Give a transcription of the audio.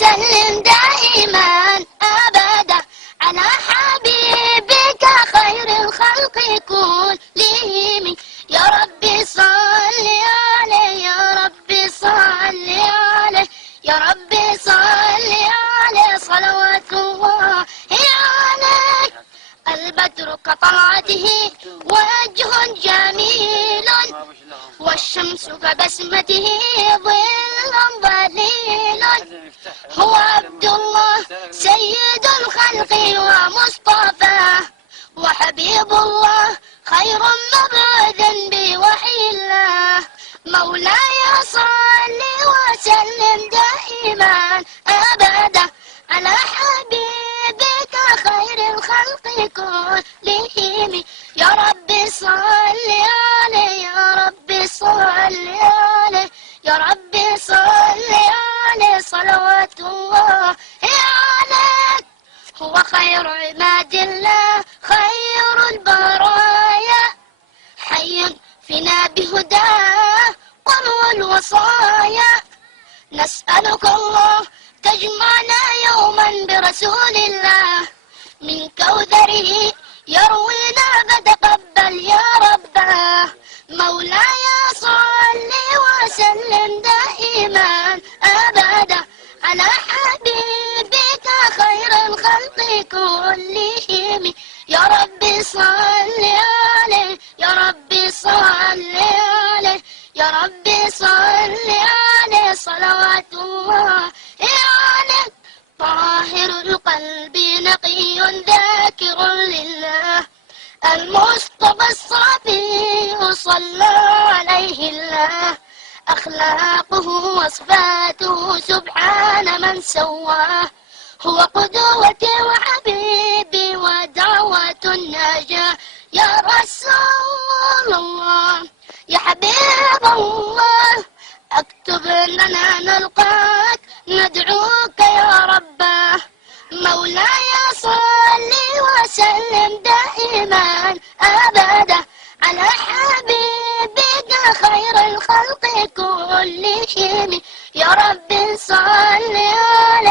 وسلم دائما أبدا على حبيبك خير الخلق كلهم. يا ربي صل عليه يا ربي صل عليه يا ربي صل عليه صلوات الله عليه. البدر كطلعته وجه جميل والشمس كبسمته ظل ظليل. هو عبد الله سيد الخلق ومصطفاه وحبيب الله خير مبعوث بوحي الله. مولاي صل وسلم دائما أبدا على حبيبك خير الخلق كلهم. يا ربي صل عليه يا ربي صل عليه يا ربي صل عليه صلوات الله عليه. هو خير عباد الله خير البرايا حي فينا بهداه قمع الوصايا. نسألك الله تجمعنا يوما برسول الله من كوثره يروينا فتقبل يا رباه. مولاي صل وسلم دائما أبدا على حبيبك خير الخلق كلهم. يا ربي صل عليه يا ربي صل عليه يا ربي صل عليه صلوات الله عليه. طاهر القلب نقي ذاكر لله المصطفى الصفي صلى عليه الله. أخلاقه وصفاته سبحان من سواه. هو قدوتي وحبيبي ودعوة النجاة. يا رسول الله يا حبيب الله اكتب لنا نلقاك ندعوك يا رباه. مولاي صل وسلم دائما أبدا على حبيبك خير الخلق كلهم. يا رب صل عليه